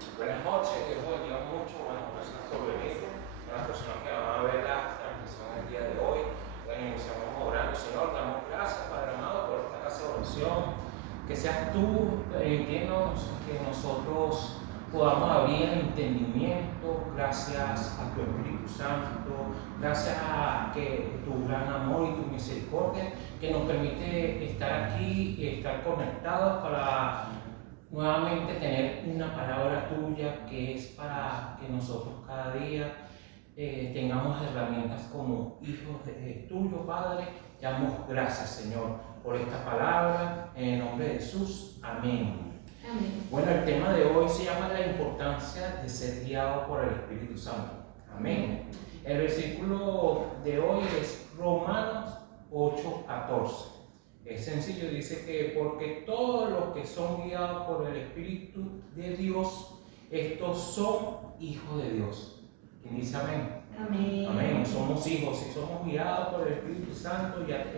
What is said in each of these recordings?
Buenas noches, Dios los bendiga mucho. Buenas personas por venir. Buenas personas que van a ver la transmisión el día de hoy. Bueno, iniciamos orando. Señor, damos gracias, Padre amado, por esta casa de oración. Que seas tú permitiéndonos que nosotros podamos abrir el entendimiento, gracias a tu Espíritu Santo, gracias a que tu gran amor y tu misericordia, que nos permite estar aquí y estar conectados para nuevamente tener una palabra tuya que es para que nosotros cada día tengamos herramientas como hijos de tuyo, Padre. Te damos gracias, Señor, por esta palabra, en el nombre de Jesús. Amén. Amén. Bueno, el tema de hoy se llama la importancia de ser guiado por el Espíritu Santo. Amén. El versículo de hoy es Romanos 8:14. Es sencillo, dice que porque todos los que son guiados por el Espíritu de Dios, estos son hijos de Dios. ¿Quién dice amén? Amén. Amén. Somos hijos, si somos guiados por el Espíritu Santo, ya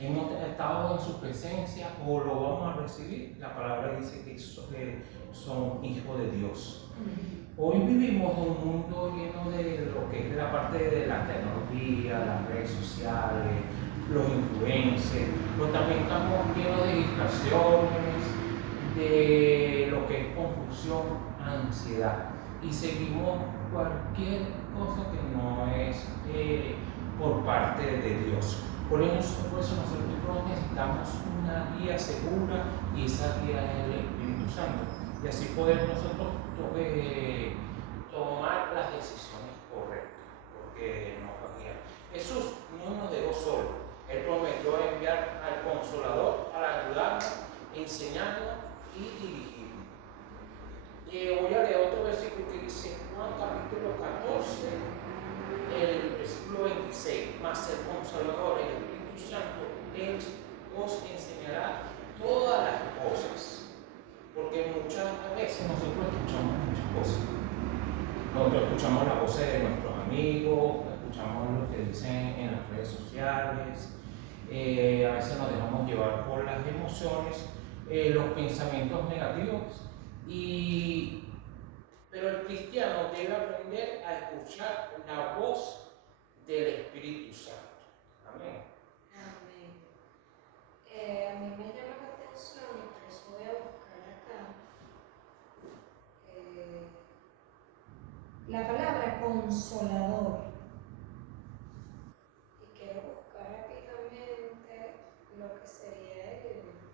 hemos estado en su presencia o lo vamos a recibir, la palabra dice que son hijos de Dios. Amén. Hoy vivimos en un mundo lleno de lo que es la parte de la tecnología, las redes sociales, los influencers, pero también estamos llenos de distracciones, de lo que es confusión, ansiedad, y seguimos cualquier cosa que no es por parte de Dios. Por eso nosotros necesitamos una guía segura, y esa guía es el Espíritu Santo, y así poder nosotros tomar las decisiones correctas, porque nos va a guiar. Jesús no nos dejó solo. Él prometió enviar al Consolador para ayudarnos, enseñarnos y dirigirnos. Voy a leer otro versículo que dice Juan capítulo 14, el versículo 26. Mas el Consolador, el Espíritu Santo, Él os enseñará todas las cosas. Porque muchas veces nosotros escuchamos muchas cosas. Nosotros escuchamos las voces de nuestros amigos, escuchamos lo que dicen en las redes sociales, a veces nos dejamos llevar por las emociones, los pensamientos negativos, pero el cristiano debe aprender a escuchar la voz del Espíritu Santo. Amén. Amén. A mí me llama la atención, y por eso voy a buscar acá la palabra consolador. Y quiero buscar rápidamente lo que sería el teléfono.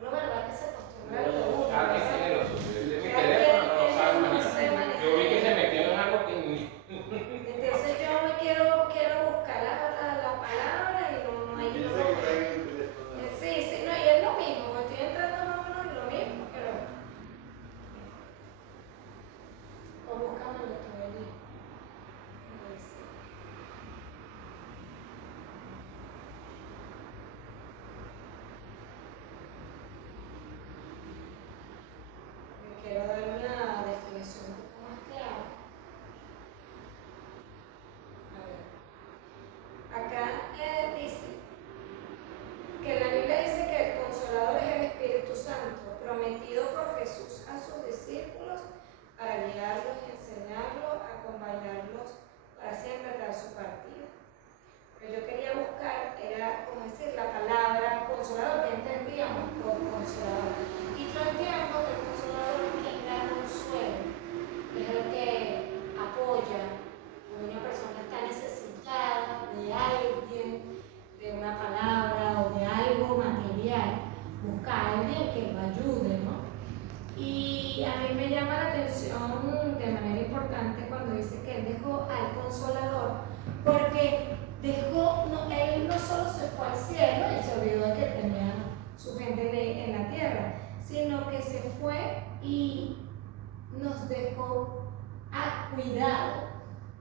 Bueno, ¿verdad que se acostumbra a lo Ah, qué generoso. De mi teléfono no sabe manejar. Yo vi que se metió en algo que... Entonces yo me quiero buscar la palabra y no hay sí, no, y es lo mismo, me estoy entrando más o menos en lo mismo, pero o buscamos lo que allí. Quiero dar una definición un poco más clara. A ver, acá dice que la Biblia dice que el Consolador es el Espíritu Santo, prometido por Jesús a sus discípulos para guiarlos y enseñarlos, acompañarlos para siempre hasta su partida. Pero yo quería buscar, era como decir, la palabra consolador, que entendíamos por consolador. Y yo entiendo que el consolador es quien da consuelo, es el que apoya cuando una persona está necesitada de alguien, de una palabra o de algo material, busca a alguien que lo ayude, ¿no? Y a mí me llama la atención de manera importante cuando dice que él dejó al Consolador, porque él no solo se fue al cielo y se olvidó de que tenía su gente en la tierra, sino que se fue y nos dejó a cuidado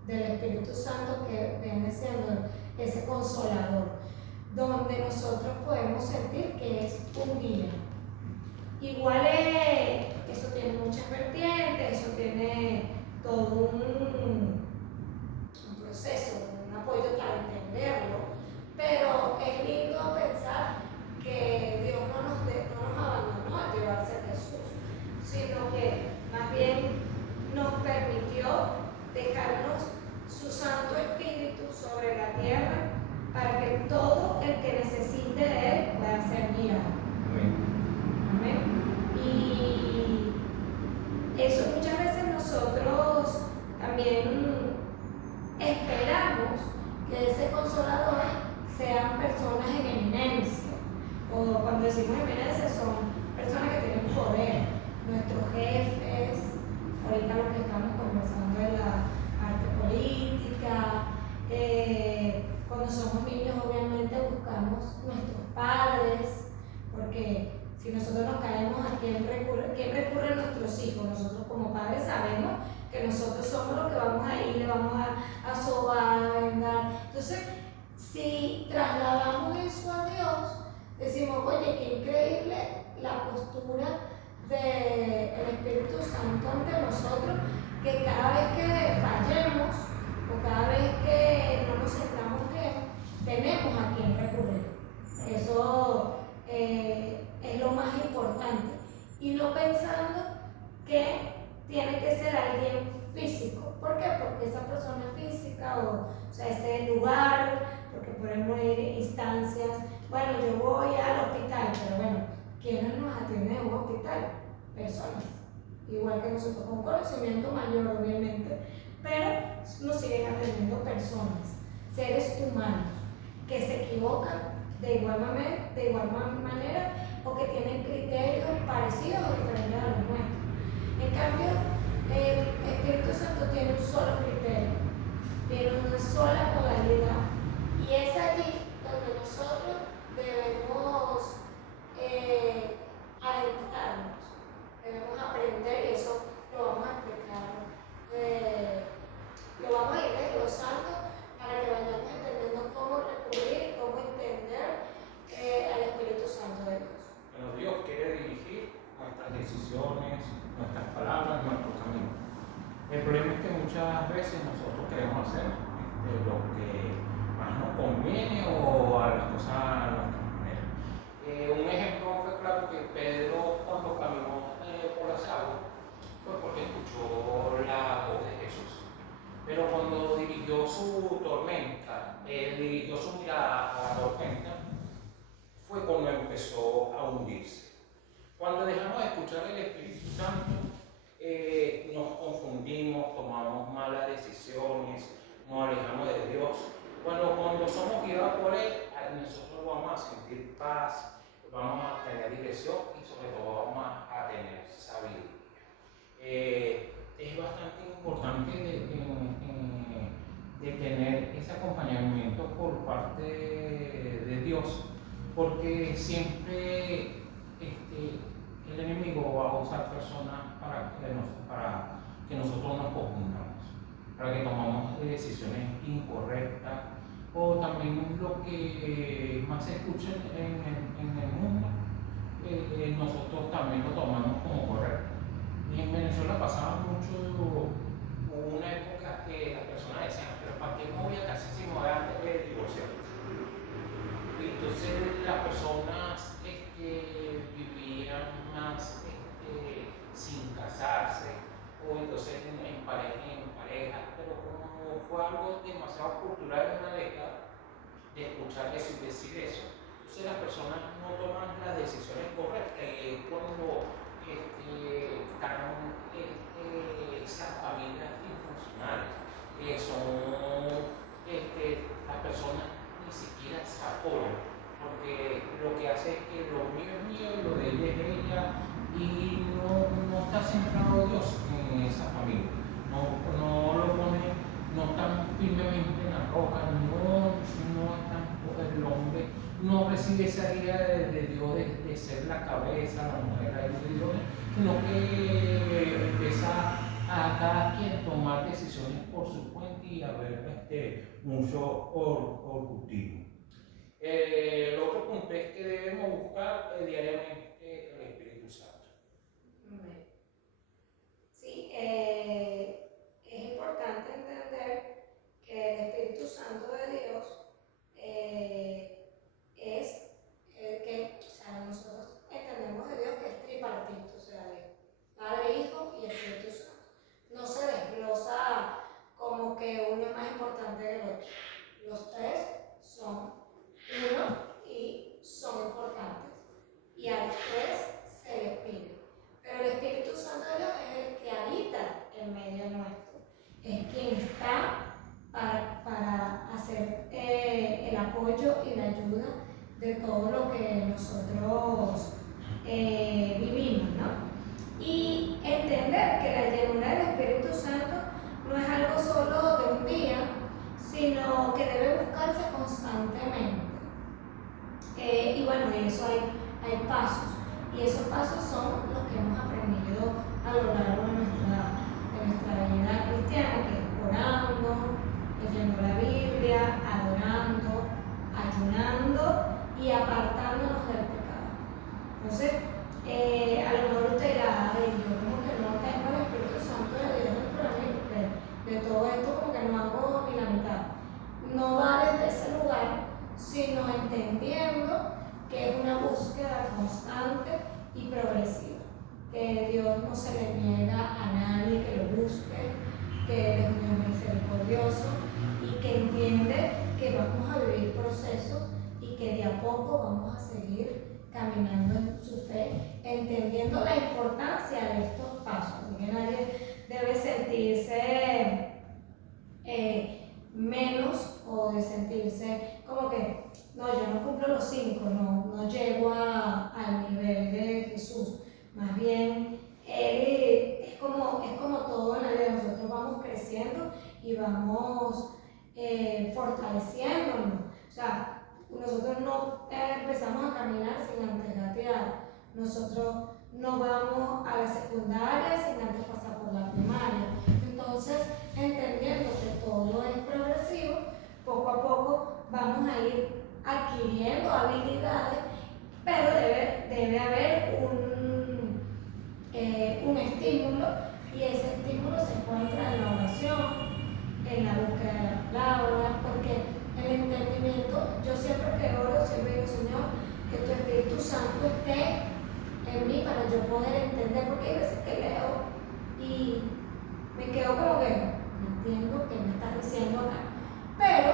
del Espíritu Santo, que viene siendo ese Consolador, donde nosotros podemos sentir que es un guía. Igual eso tiene muchas vertientes, eso tiene todo un proceso, un apoyo para entenderlo, pero es lindo pensar que Dios personas en eminencia, o cuando decimos eminencia son personas que tienen poder, nuestros jefes, ahorita lo que estamos conversando de la arte política, cuando somos niños obviamente buscamos nuestros padres, porque si nosotros nos caemos, ¿a quién recurren nuestros hijos? Nosotros como padres sabemos que nosotros somos los que vamos a ir, le vamos a sobar, a vendar. Entonces, si trasladamos eso a Dios, decimos, oye, qué increíble la postura del Espíritu Santo ante nosotros, que cada vez que fallemos o cada vez que no nos sentamos bien, tenemos a quien recurrir. Eso es lo más importante. Y no pensando que tiene que ser alguien físico. ¿Por qué? Porque esa persona física o sea, ese lugar, porque podemos ir a instancias, bueno, yo voy al hospital, pero bueno, ¿quiénes nos atienden en un hospital? Personas, igual que nosotros, con conocimiento mayor obviamente, pero nos siguen atendiendo personas, seres humanos, que se equivocan de igual manera o que tienen criterios parecidos o diferentes a los nuestros. En cambio, el Espíritu Santo tiene un solo criterio, tiene una sola modalidad, y es allí donde nosotros debemos adentrarnos, debemos aprender, y eso lo vamos a explicar, lo vamos a ir desglosando para que vayamos entendiendo cómo recurrir y cómo entender al Espíritu Santo de Dios. Bueno, Dios quiere dirigir nuestras decisiones, nuestras palabras, nuestro camino. El problema es que muchas veces nosotros queremos hacer lo que más nos conviene o a las cosas a nuestra manera. Un ejemplo fue claro que Pedro, cuando caminó por las aguas, fue porque escuchó la voz de Jesús. Pero cuando dirigió su tormenta, dirigió su mirada a la tormenta, fue cuando empezó a hundirse. Cuando dejamos de escuchar el Espíritu Santo, nos confundimos, tomamos malas decisiones, nos alejamos de Dios. Cuando somos guiados por Él, nosotros vamos a sentir paz, vamos a tener dirección y sobre todo vamos a tener sabiduría. Es bastante importante de tener ese acompañamiento por parte de Dios, porque siempre el enemigo va a usar personas para que nosotros nos confundamos, para que tomamos decisiones incorrectas, o también lo que más se escucha en el mundo, nosotros también lo tomamos como correcto. En Venezuela pasaba mucho, hubo una época que las personas decían, pero ¿para qué me voy a casar si me voy a divorciar? Y entonces las personas vivían más sin casarse, o entonces en pareja, pero como fue algo demasiado cultural en una década, de escuchar eso y decir eso, entonces las personas no toman las decisiones correctas, y cuando están esas familias disfuncionales, las personas ni siquiera se apoyan, porque lo que hace es que lo mío es mío y lo de ella es ella, y no está centrado Dios en esa familia, no lo pone, no están firmemente en la roca, no están, el hombre no recibe esa guía de Dios de ser la cabeza, la mujer, la hija de Dios, sino que empieza a cada quien tomar decisiones por su cuenta y a ver mucho ocultismo. El otro punto es que debemos buscar diariamente el Espíritu Santo. Sí, es importante entender que el Espíritu Santo de Dios es el que, o sea, nosotros entendemos de Dios que es tripartito, o sea, de Padre, Hijo y Espíritu Santo. No se desglosa como que uno es más importante que el otro. Los tres son uno y de todo lo que nosotros vivimos, ¿no? Y entender que la llenura del Espíritu Santo no es algo solo de un día, sino que debe buscarse constantemente. Y bueno, en eso hay pasos. Y esos pasos son los que hemos aprendido a lo largo de nuestra vida cristiana, que es orando, leyendo la Biblia, adorando, ayunando y apartándonos del pecado. Entonces, a lo mejor usted dirá, "Ay, yo como que no tengo el Espíritu Santo de Dios dentro de mí, porque de todo esto como que no hago ni la mitad". No va desde ese lugar, sino entendiendo que es una búsqueda constante y progresiva. Que Dios no se le niega a nadie que lo busque, que Él es un Dios misericordioso y que entiende que vamos a vivir procesos y que de a poco vamos a seguir caminando en su fe, entendiendo la importancia de estos pasos. Así que nadie debe sentirse menos o de sentirse como que, no, yo no cumplo los 5, no llego al nivel de Jesús. Más bien, Él es como todo en la vida, nosotros vamos creciendo y vamos fortaleciéndonos. O sea, nosotros no empezamos a caminar sin antes gatear. Nosotros no vamos a la secundaria sin antes pasar por la primaria. Entonces, entendiendo que todo es progresivo, poco a poco vamos a ir adquiriendo habilidades, pero debe haber un estímulo, y ese estímulo se encuentra en la oración, en la búsqueda de la palabra, porque el entendimiento, yo siempre que oro, siempre digo, Señor, que tu Espíritu Santo esté en mí para yo poder entender, porque hay veces que leo y me quedo como que no entiendo qué me estás diciendo acá. Pero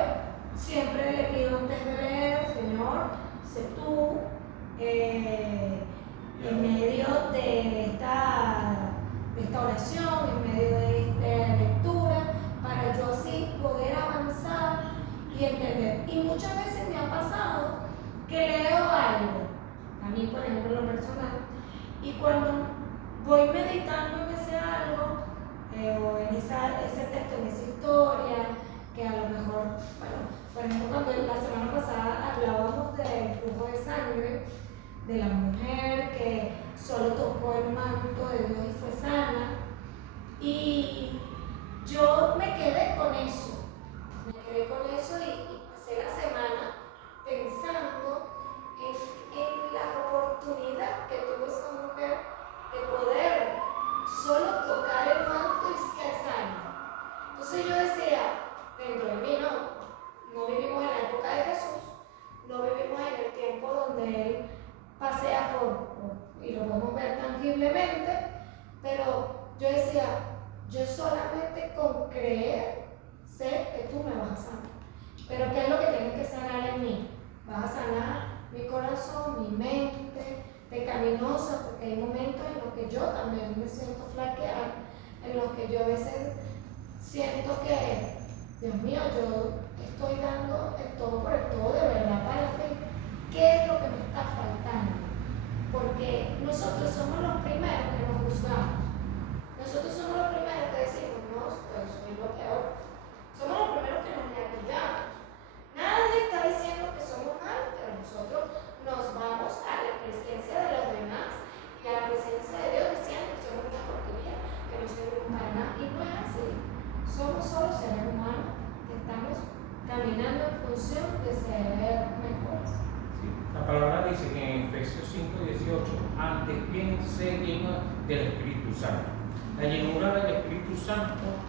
siempre le pido antes de leer, Señor, sé tú, en medio de esta oración, en medio de esta lectura, para yo así poder avanzar y entender. Y muchas veces me ha pasado que leo algo, a mí por ejemplo en lo personal, y cuando voy meditando en ese algo, o en ese texto, en esa historia, que a lo mejor, bueno, por ejemplo, cuando la semana pasada hablábamos del flujo de sangre, de la mujer que solo tocó el manto de Dios y fue sana, y yo me quedé con eso, y pasé la semana pensando en la oportunidad que tuvo esa mujer de poder solo tocar el manto y ser sana. Entonces yo decía, dentro de mí no vivimos en la época de Jesús, no vivimos en el tiempo donde Él pasea y lo podemos ver tangiblemente, pero yo decía, yo solamente con creer sé que tú me vas a sanar. Pero ¿qué es lo que tienes que sanar en mí? Vas a sanar mi corazón, mi mente pecaminosa, porque hay momentos en los que yo también me siento flaquear, en los que yo a veces siento que, Dios mío, yo estoy dando el todo por el todo de verdad para ti. ¿Qué es lo que me está faltando? Porque nosotros somos los primeros que nos juzgamos. Nosotros somos los primeros que decimos, no, pues soy lo peor. Somos los primeros que nos maquillamos. Nadie está diciendo que somos malos, pero nosotros nos vamos a la presencia de los demás y a la presencia de Dios diciendo que somos una porquería, que no servimos para nada. Y no es así. Somos solo seres humanos que estamos caminando en función de ser mejores. Sí. La palabra dice que en Efesios 5:18, antes bien se llena del Espíritu Santo. La llenura del Espíritu Santo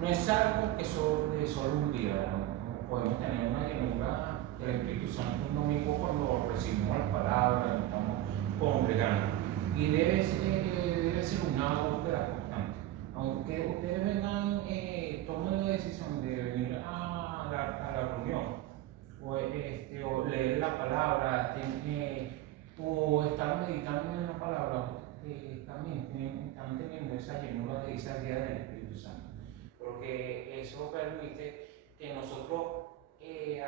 no es algo que de solo un día. No podemos tener una llenura del Espíritu Santo un domingo cuando recibimos la palabra, nos estamos congregando. Y debe ser una búsqueda constante. Aunque ustedes vengan, tomen la decisión de venir a la reunión, o leer la palabra, o estar meditando en la palabra, también están teniendo esa llenura de esa guía del Espíritu Santo. Porque eso permite que nosotros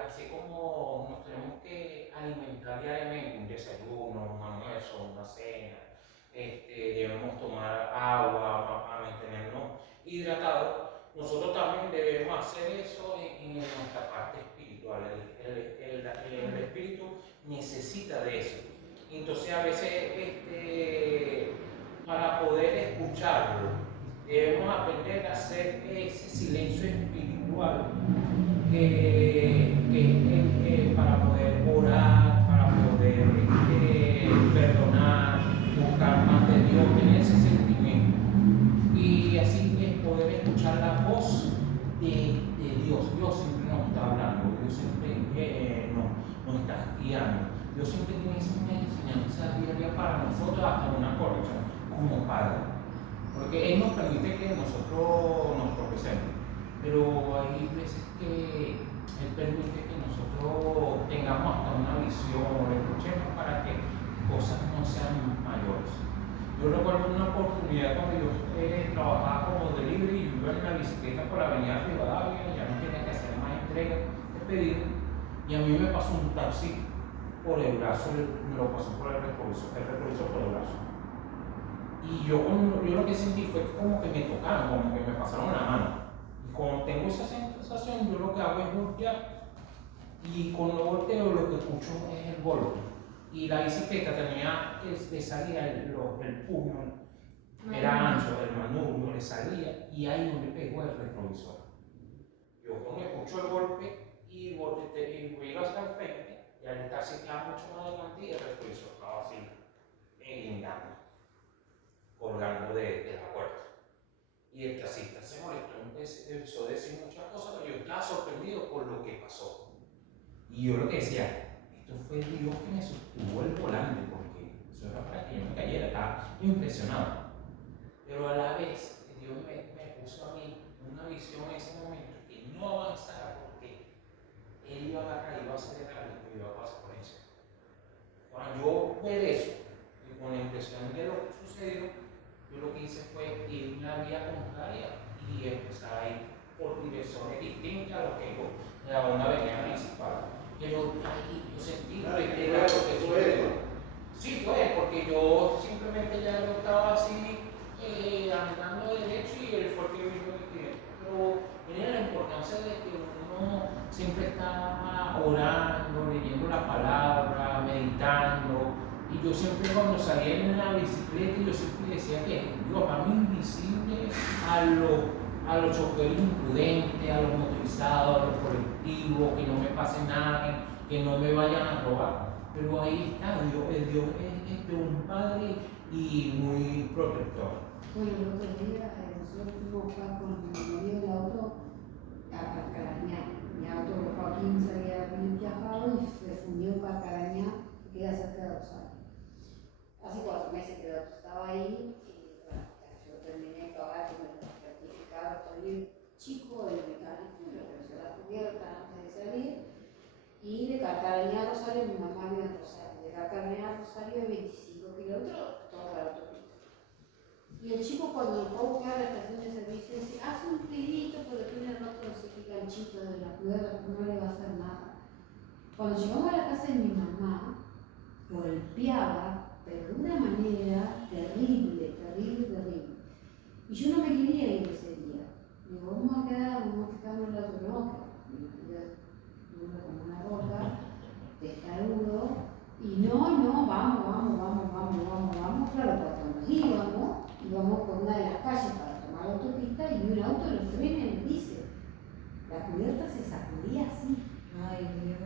así como nos tenemos que alimentar diariamente, un desayuno, un almuerzo, una cena, debemos tomar agua para mantenernos hidratados, nosotros también debemos hacer eso en nuestra parte espiritual. El espíritu necesita de eso. Entonces a veces para poder escucharlo debemos aprender a hacer ese silencio espiritual para poder orar, para poder perdonar, buscar más de Dios, tener ese sentimiento. Y así es poder escuchar la voz de Dios. Dios siempre nos está hablando, Dios siempre nos está guiando. Dios siempre tiene una enseñanza diaria para nosotros, hasta una corrección como Padre. Porque Él nos permite que nosotros nos tropecemos, pero hay veces que Él permite que nosotros tengamos hasta una visión, o escuchemos para que cosas no sean mayores. Yo recuerdo una oportunidad cuando yo trabajaba como delivery y iba en la bicicleta por la avenida Rivadavia, ya no tenía que hacer más entregas de pedido, y a mí me pasó un taxi por el brazo, me lo pasó por el retrovisor por el brazo. Y yo lo que sentí fue como que me tocaron, como que me pasaron la mano. Y cuando tengo esa sensación, yo lo que hago es voltear. Y cuando volteo, lo que escucho es el golpe. Y la bicicleta tenía que salía el puño, era ancho, el manubrio le salía, y ahí no le pegó el retrovisor. Yo cuando escucho el golpe y voy hacia el frente, y al estar queda mucho más adelante, y el retrovisor estaba así, guindando, colgando de la puerta. Y el taxista se molestó, empezó a decir muchas cosas, pero yo estaba sorprendido por lo que pasó. Y yo lo que decía, esto fue Dios que me sostuvo el volante, porque eso era para que yo me cayera, estaba impresionado. Pero a la vez, Dios me puso a mí una visión en ese momento que no avanzara, porque Él iba a agarrar, iba a acelerar y me iba a pasar por eso. Cuando yo ver eso, y con la impresión de lo que sucedió, yo lo que hice fue ir una vía contraria y empezar a ir por direcciones distintas a lo que iba a una avenida principal. Pero ahí yo sentí que era lo que sucedió. Sí, fue, porque yo simplemente ya yo estaba así andando derecho y él fue el que vino de pie. Pero era la importancia de que uno siempre está orando, leyendo la palabra, meditando. Y yo siempre cuando salía en la bicicleta, yo siempre decía que Dios, a mí invisible a los choferes imprudentes, a los motorizados, a los colectivos, que no me pase nada, que no me vayan a robar. Pero ahí está, Dios es un padre y muy protector. Bueno, el otro día nosotros fuimos acá con mi marido en el auto a Carcarañá. Mi auto Joaquín se había viajado y se fundió en Carcarañá, que queda cerca de Rosario. Hace 4 meses que estaba ahí y bueno, yo terminé de pagar con el certificado con el chico del mecánico, le revisó la cubierta antes de salir. Y de Carcarañá a Rosario, mi mamá vive en Rosario. De Carcarañá a Rosario, 25 kilómetros, toda la autopista. Y el chico cuando fue a buscar la estación de servicio dice, hace un tirito, pero tiene roto no sé qué ganchito de la cuerda, no le va a hacer nada. Cuando llegamos a la casa de mi mamá, golpeaba, pero de una manera terrible. Y yo no me quería ir ese día. Digo, vamos a quedarnos en la autonomía. Como una roca, testarudo, y no, vamos. Claro, cuando nos íbamos por una de las calles para tomar la autopista y un auto lo frena y nos dice, la cubierta se sacudía así. Ay,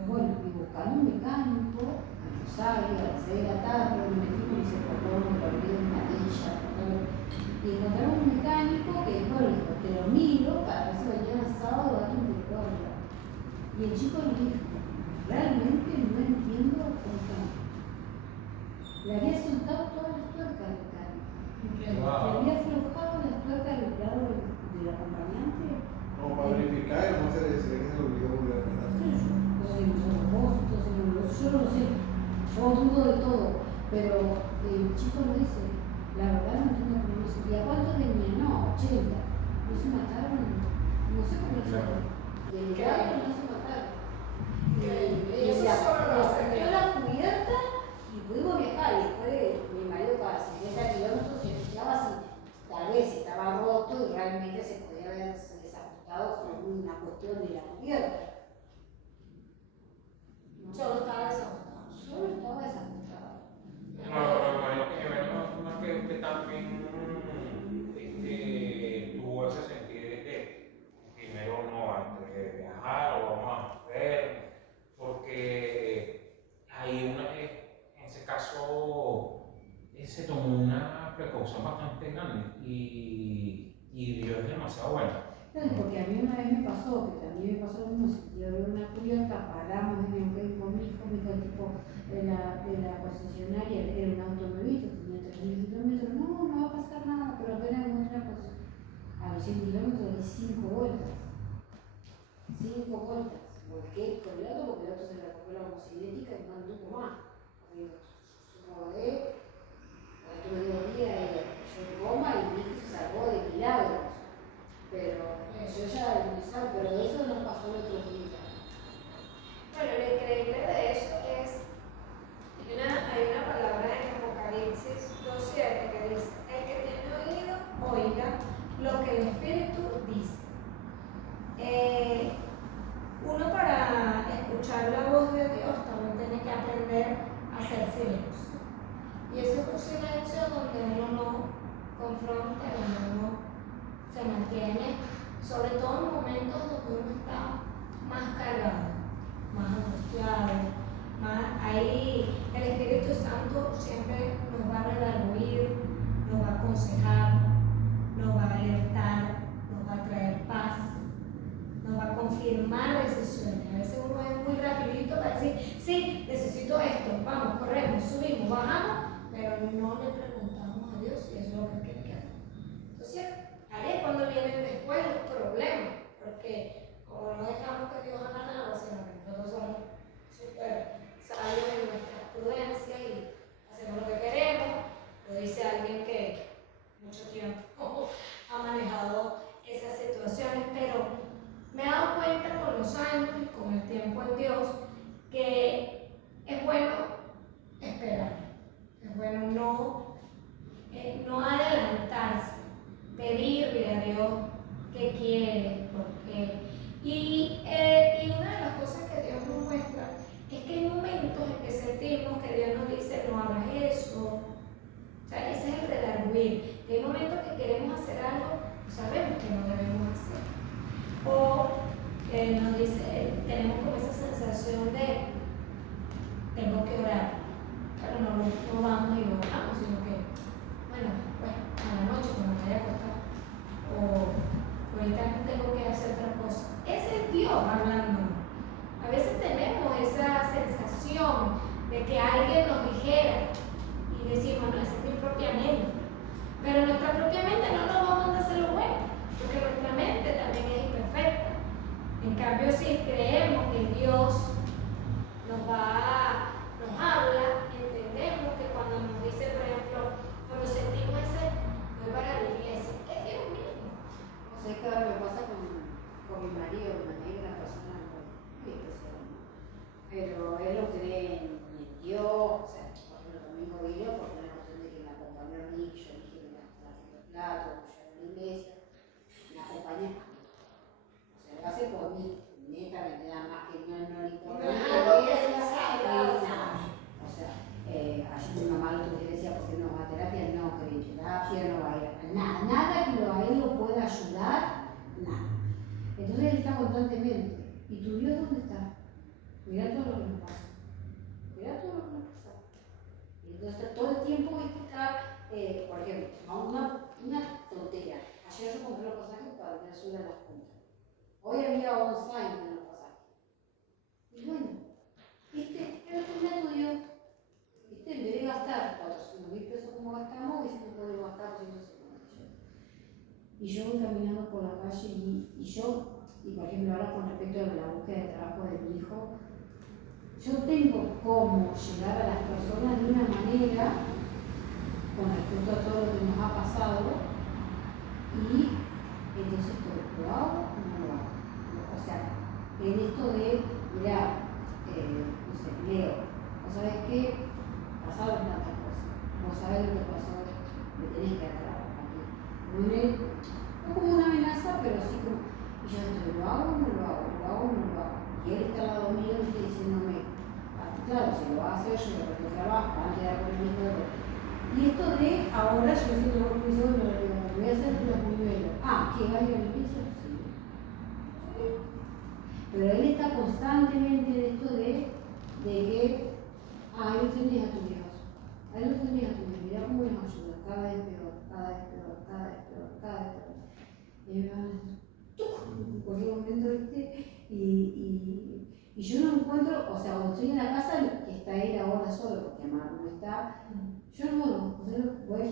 bueno, y buscando un mecánico, a Rosario, a las 6 de la tarde, me metimos y se cortó, me volví en una villa, y encontramos un mecánico que, bueno, te lo miro para ver si mañana sábado alguien te lo habla. Y el chico nos dijo, realmente no entiendo cómo están. Le había soltado todas las tuercas al mecánico. Le había aflojado las tuercas del lado del acompañante. Como para verificar, no se le olvidó volver a mandar. Yo no lo sé, yo dudo de todo, pero el chico nos dice, la verdad no entiendo cómo no sé. ¿Y a cuánto tenía? No, 80. Y se mataron, no sé cómo se llama. Y el carro no se mataron. Y eso solo lo hace abrió Dios. la cubierta y pudimos viajar. Y después mi marido cada 60 kilómetros se fijaba si tal vez estaba roto y realmente se podía haber desajustado por una cuestión de la cubierta. ¿No? Solo estaba desajustado. Solo estaba desajustado. Bueno, que me que usted también tuvo ese sentir de que primero no, antes de viajar o vamos a ver, porque hay en ese caso se tomó una precaución bastante grande y Dios es demasiado bueno. Porque a mí una vez me pasó, que también me pasó lo mismo, si yo veo una cubierta, paramos en el hotel con mi hijo tipo de la concesionaria, era un auto nuevito, tenía 3.000 kilómetros, no va a pasar nada, pero apenas encontré a los 100 kilómetros di 5 vueltas. 5 vueltas. Volqué con el auto porque el auto se le rompió la homocinética y no anduvo más. Rodé, tuve 2 días yo en coma y mi hijo se salvó de milagros. Pero yo ya empezaba, pero eso nos pasó el otro día. Bueno, lo increíble de eso es, hay una palabra en Apocalipsis 2:7 que dice, el que tiene oído, oiga lo que el Espíritu dice. Uno para escuchar la voz de Dios también tiene que aprender a hacer silencio. Y ese es un silencio donde uno no confronta, donde uno se mantiene, sobre todo en momentos donde uno está más cargado, más angustiado, ahí el Espíritu Santo siempre nos va a redarguir, nos va a aconsejar, nos va a alertar, nos va a traer paz, nos va a confirmar decisiones. A veces uno es muy rapidito para decir, sí, necesito esto, vamos, corremos, subimos, bajamos, pero no le preguntamos a Dios si eso es lo que quiere que haga. Entonces, ahí es cuando vienen después los problemas, porque como no dejamos que Dios haga nada, sino que nosotros somos súper sabios en nuestra prudencia y hacemos lo que queremos. Lo dice alguien que mucho tiempo ha manejado esas situaciones, pero me he dado cuenta con los años y con el tiempo en Dios que es bueno esperar, es bueno no adelantarse, pedirle a Dios qué quiere, por qué. Y una de las cosas que Dios nos muestra es que hay momentos en que sentimos que Dios nos dice no hagas eso. O sea, ese es el redarguir. Hay momentos que queremos hacer algo y sabemos que no debemos hacer. O nos dice, tenemos como esa sensación de tengo que orar, pero no vamos y lo oramos, sino que, bueno, a la noche cuando me vaya a acostar, o ahorita tengo que hacer otra cosa. Ese es Dios hablándonos. A veces tenemos esa sensación de que alguien nos dijera y decimos, no, esa es mi propia mente. Pero nuestra propia mente no nos va a mandar a hacer lo bueno, porque nuestra mente también es imperfecta. En cambio, si creemos que Dios nos habla, entendemos que cuando nos dice, por ejemplo, cuando sentimos ese, voy para la iglesia, es Dios mismo. O sea, que ahora me pasa con mi marido, es una persona muy especial, ¿no? Pero él lo cree en Dios, o sea, por ejemplo, domingo vino porque una cuestión de que me acompañó a mí, yo dije que me traje los platos, yo a la iglesia, me acompañé. O sea, lo hace por mí, netamente, nada más que no le importa. O sea, ayer mi mamá lo tuvo que decir, ¿por qué no va a terapia? No, que terapia no va a ir a nada que a él lo pueda ayudar, nada. Entonces él está constantemente, ¿y tu Dios dónde está? Mira todo lo que nos pasa. Mira todo lo que nos pasa. Y entonces todo el tiempo está, por ejemplo, una tontería. Ayer yo compré los pasajes para que subir a las puntas. Hoy había on-site en los pasajes. Y bueno, era tremendo Dios. En vez de gastar 400.000 pesos como gastamos, hubiésemos podido gastar 250. Y yo voy caminando por la calle y por ejemplo ahora con respecto a la búsqueda de trabajo de mi hijo, yo tengo cómo llegar a las personas de una manera con respecto a todo lo que nos ha pasado y entonces ¿lo hago o no lo hago? O sea, en esto de, mirá, no sé, Leo, ¿vos sabés qué? Pasaron tantas cosas, vos sabés lo que pasó, me tenés que agarrar aquí. No como una amenaza, pero sí como, y yo estoy, lo hago o no lo hago, lo hago o no lo hago. Y él está al lado mío diciéndome, claro, si lo va a hacer, yo le resto trabajo, antes de dar con el hijo. Y esto de ahora yo siento lo que yo lo voy a hacer los niveles. ¿Que va a ir al piso? Sí. Pero él está constantemente en esto de que, ahí lo tenés a tu Dios. Ahí lo tenés a tu Dios. Mirá cómo nos ayuda. Cada vez peor, cada vez peor, cada vez peor, cada vez peor. Y me van en cualquier momento, ¿viste? Y yo no encuentro, o sea, cuando estoy en la casa, que está él ahora solo, porque además no está, yo no, o sea, yo voy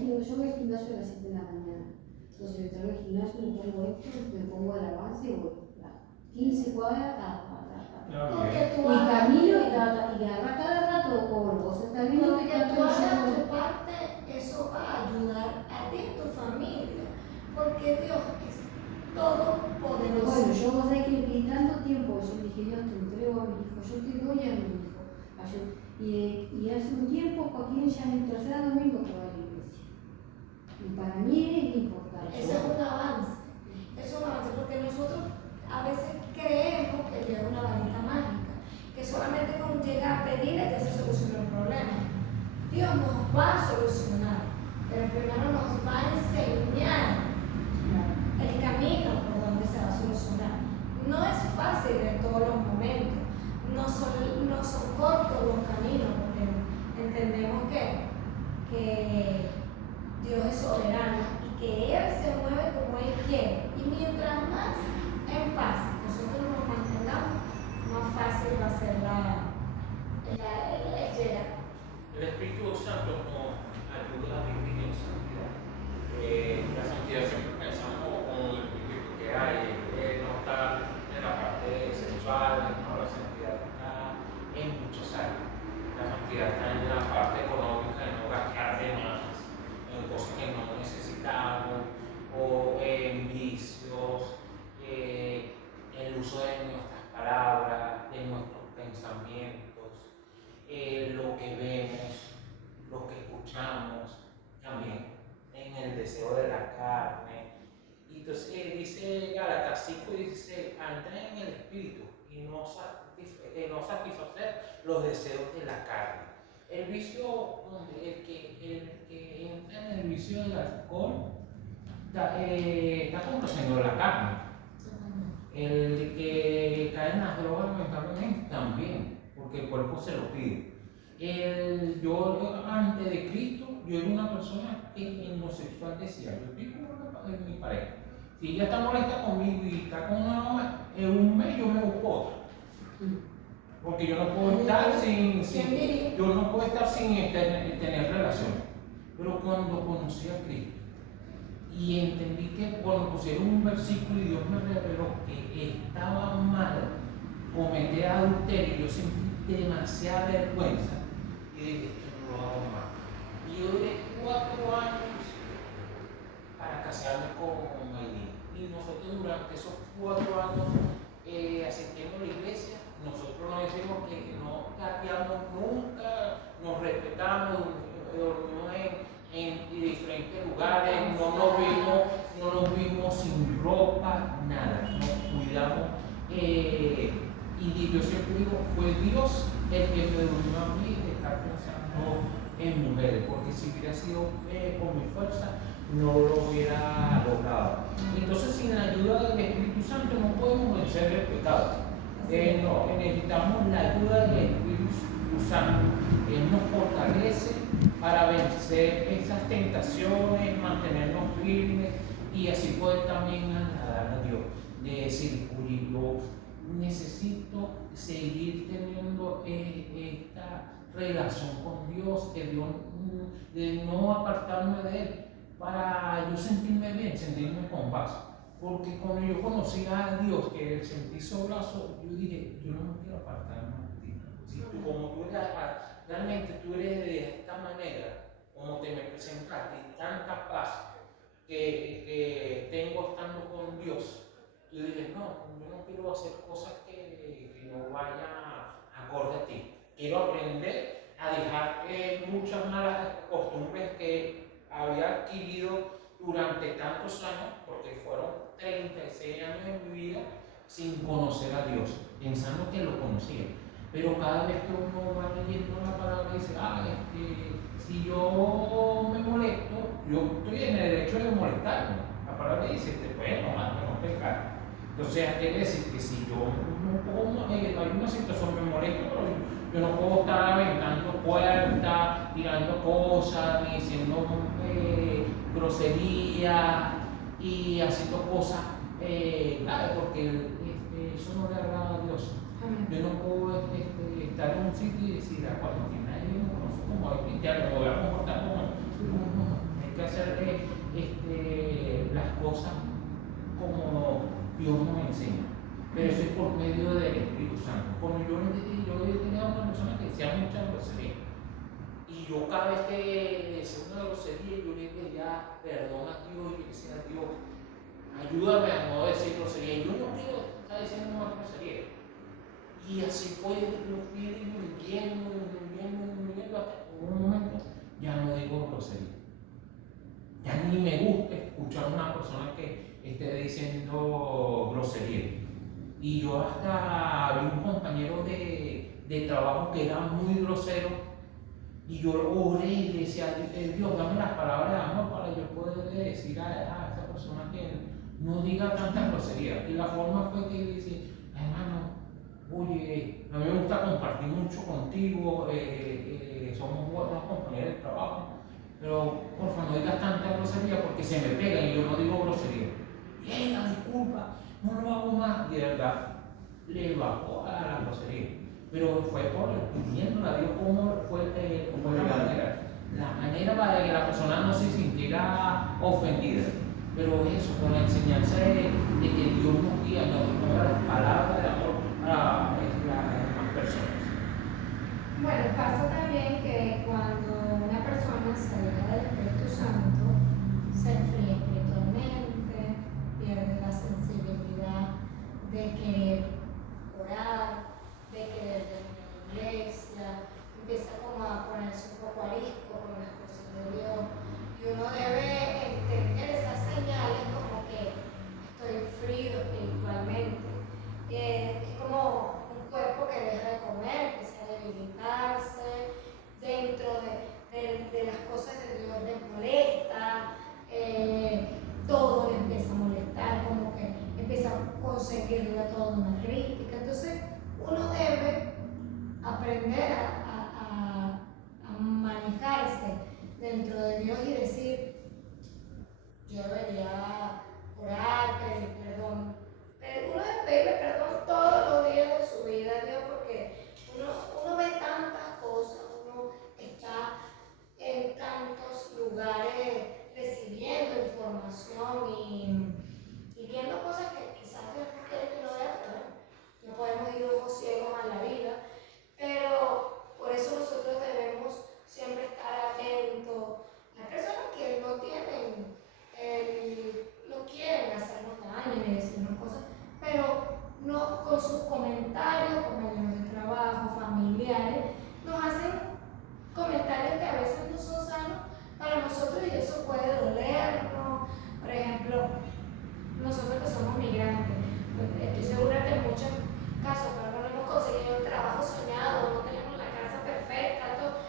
al gimnasio a las 7 de la mañana. Entonces yo traigo al gimnasio, me pongo esto, me pongo al avance y voy 15 cuadras, y camino y agarra cada rato polvo, o sea, está viendo que Porque tú hagas tu parte, eso va a ayudar a ti y tu familia, porque Dios es todopoderoso. Bueno, yo vos sabés que tanto tiempo, yo dije, yo te entrego a mi hijo, yo te doy a mi hijo. Y hace un tiempo Joaquín ya es el tercer domingo que va a la iglesia. Y para mí es importante. Eso es un avance, porque nosotros a veces creemos que Dios es una varita mágica, que solamente con llegar a pedirle que se solucione el problema. Dios nos va a solucionar, pero primero nos va a enseñar el camino por donde se va a solucionar. No es fácil en todos los momentos, no son cortos los caminos, porque entendemos que Dios es soberano y que Él se mueve como Él quiere. Y mientras más en paz nosotros nos mantengamos, más fácil va a ser el llegar. El Espíritu Santo nos ayuda a vivir en santidad. La santidad siempre pensamos con el espíritu que hay, no está en la parte sexual, no, la santidad está en muchas áreas. La santidad está en la parte económica, en no gastar de más, en cosas que no necesitamos, o en vicios, el uso de nuestras palabras, de nuestros pensamientos, lo que vemos, lo que escuchamos, también en el deseo de la carne. Y entonces dice Gálatas 5:16, andar en el espíritu y no satisfacer los deseos de la carne. El vicio, el que entra en el vicio del alcohol está complaciendo la carne. El que cae en las drogas lamentablemente también, porque el cuerpo se lo pide. Yo antes de Cristo, yo era una persona que en lo sexual decía, yo estoy con mi pareja. Si ella está molesta conmigo y está con una mamá, en un mes yo me busco otra. Porque yo no puedo estar sin tener relaciones. Pero cuando conocí a Cristo y entendí que cuando pusieron un versículo y Dios me reveló que estaba mal cometer adulterio, yo sentí demasiada vergüenza y dije, esto no lo hago más. Y yo duré 4 años para casarme con Maylin. Y nosotros durante esos 4 años asistimos a la iglesia. Nosotros nos decimos que no cateamos nunca, nos respetamos, dormimos en diferentes lugares, no nos vimos sin ropa, nada, nos cuidamos. Y yo siempre digo, fue Dios el que me durmió a mí de estar pensando en mujeres, porque si hubiera sido con mi fuerza, no lo hubiera logrado. Entonces, sin la ayuda del Espíritu Santo no podemos vencer el pecado. Necesitamos la ayuda del Espíritu Santo. Él nos fortalece para vencer esas tentaciones, mantenernos firmes y así poder también agradar a Dios. De decir, oye, yo necesito seguir teniendo esta relación con Dios, de no apartarme de Él, para yo sentirme bien, sentirme con paz. Porque cuando yo conocí a Dios, que sentí su brazo, yo dije, yo no me quiero apartarme de ti. Si tú, como tú eres, realmente tú eres de esta manera, como te me presentaste, tanta paz que tengo estando con Dios, yo dije, no, yo no quiero hacer cosas que no vayan a acorde a ti. Quiero aprender a dejar muchas malas costumbres que había adquirido durante tantos años, porque fueron 36 años de mi vida sin conocer a Dios, pensando que lo conocía. Pero cada vez que uno va leyendo la palabra dice, si yo me molesto, yo estoy en el derecho de molestarme. La palabra dice, te puedes enojar, no pecar. Entonces, quiere decir que si yo no puedo, hay una situación, me molesto, pero yo no puedo estar aventando puertas, tirando cosas, ni diciendo groserías y haciendo cosas graves, porque eso no le agrada a Dios. Yo no puedo estar en un sitio y decir, cuando nadie me conoce como es cristiano, me voy a comportar como él. No. Hay que hacer las cosas como Dios nos enseña. Pero eso es por medio del Espíritu Santo. Cuando yo tenía una persona que decía mucha grosería. Y yo cada vez que decía una grosería, yo le pedía perdón a Dios y le decía a Dios, ayúdame a no decir grosería. Yo no quiero estar diciendo más grosería. Y así fue, lo fui diluyendo, hasta que en un momento ya no digo grosería. Ya ni me gusta escuchar a una persona que esté diciendo grosería. Y yo hasta vi un compañero de trabajo que era muy grosero y yo oré y le decía, Dios, dame las palabras de amor para yo poder decir a esta persona que no diga tantas groserías. Y la forma fue que le decía, hermano, oye, a mí me gusta compartir mucho contigo, somos buenos compañeros de trabajo, pero porfa no digas tanta grosería porque se me pega y yo no digo grosería. La disculpa, no lo hago más. Y de verdad le bajó a la grosería, pero fue por pidiéndole a Dios cómo fue la manera para que la persona no se sintiera ofendida. Pero eso, con la enseñanza de que Dios nos guía, nos da las palabras de amor a las demás personas. Bueno, pasa también que cuando una persona se aleja del Espíritu Santo, se enfría espiritualmente, pierde la sensibilidad de querer orar, de querer venir a la iglesia, empieza como a ponerse un poco arisco con las cosas de Dios. Y uno debe entender esas señales como que estoy frío espiritualmente. Es como un cuerpo que deja de comer, empieza a debilitarse, dentro de las cosas de Dios les molesta, todo le empieza a molestar, como que empieza a conseguirle a todo una crítica. Entonces uno debe aprender a manejarse dentro de Dios y decir, yo debería orar, pedir perdón. Uno debe pedirle perdón todos los días de su vida a Dios, porque uno ve tantas cosas, uno está en tantos lugares recibiendo información y viendo cosas que quizás Dios no quiere que uno vea, pero no podemos ir ojos ciegos a la vida. Pero por eso nosotros debemos siempre estar atentos. Hay personas que no tienen, no quieren hacernos daño ni decirnos cosas, pero no, con sus comentarios, compañeros de trabajo, familiares, nos hacen comentarios que a veces no son sanos para nosotros y eso puede dolernos. Por ejemplo, nosotros que somos migrantes, estoy segura que en muchos casos, pero no hemos conseguido el trabajo soñado, no tenemos la casa perfecta, todo.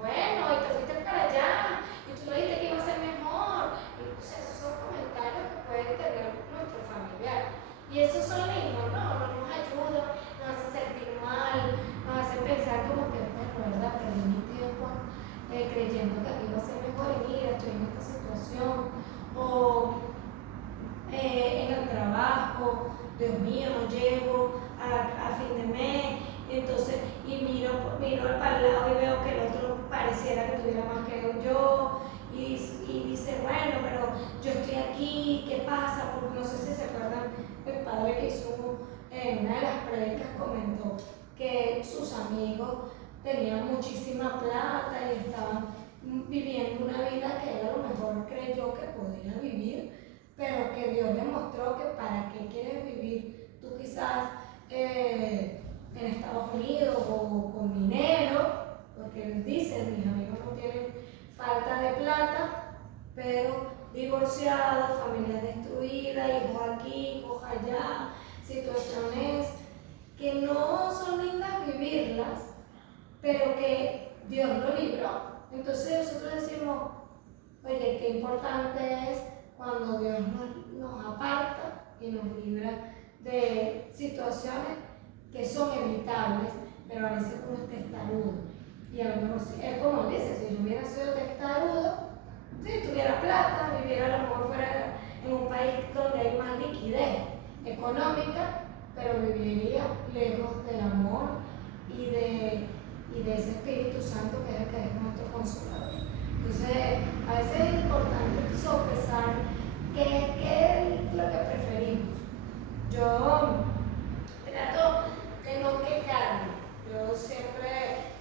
Bueno, y te fuiste para allá, y tú lo dijiste que iba a ser mejor. Y pues esos son comentarios que pueden tener nuestro familiar. Y esos son lindos, no nos ayudan, nos hacen sentir mal, nos hacen pensar como que, bueno, ¿verdad? Perdí mi tiempo creyendo que aquí iba a ser mejor y mira, estoy en esta situación. O en el trabajo, Dios mío, no llego a fin de mes, entonces, y miro para el lado y veo que el otro pareciera que tuviera más que yo, y dice, bueno, pero yo estoy aquí, ¿qué pasa? Porque no sé si se acuerdan, el padre que hizo en una de las predicas comentó que sus amigos tenían muchísima plata y estaban viviendo una vida que él a lo mejor creyó que podía vivir, pero que Dios le mostró que para qué quieres vivir tú quizás en Estados Unidos o con dinero, porque les dicen, mis amigos no tienen falta de plata, pero divorciados, familias destruidas, hijos aquí, hijos allá, situaciones que no son lindas vivirlas, pero que Dios lo libró. Entonces nosotros decimos, oye, qué importante es cuando Dios nos aparta y nos libra de situaciones que son evitables, pero a veces uno es testarudo. Y a lo mejor, es como dice, si yo hubiera sido testarudo, si tuviera plata, viviera a lo mejor fuera en un país donde hay más liquidez económica, pero viviría lejos del amor y de ese Espíritu Santo que es nuestro consolador. Entonces, a veces es importante sopesar qué es lo que preferimos. Yo trato de no quejarme. Yo siempre,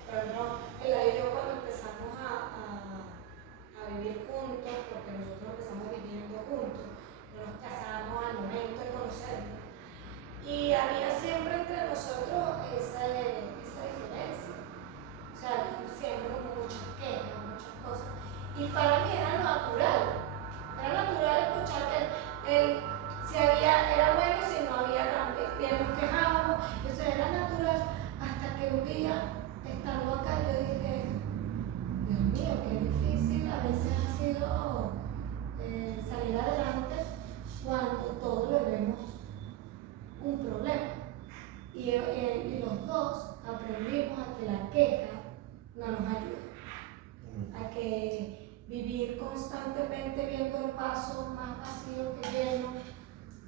por ejemplo, Ela y yo cuando empezamos a vivir juntos, porque nosotros empezamos viviendo juntos, no nos casamos al momento de conocernos. Y había siempre entre nosotros esa diferencia. O sea, siempre hubo muchas quejas, muchas cosas. Y para mí era natural. Era natural escuchar que él, si había, era bueno, si no había también nos quejábamos. Eso era natural. Hasta que un día, estando acá, yo dije, Dios mío, qué difícil a veces ha sido salir adelante cuando todos lo vemos un problema. Y los dos aprendimos a que la queja no nos ayuda, a que vivir constantemente viendo el vaso más vacío que lleno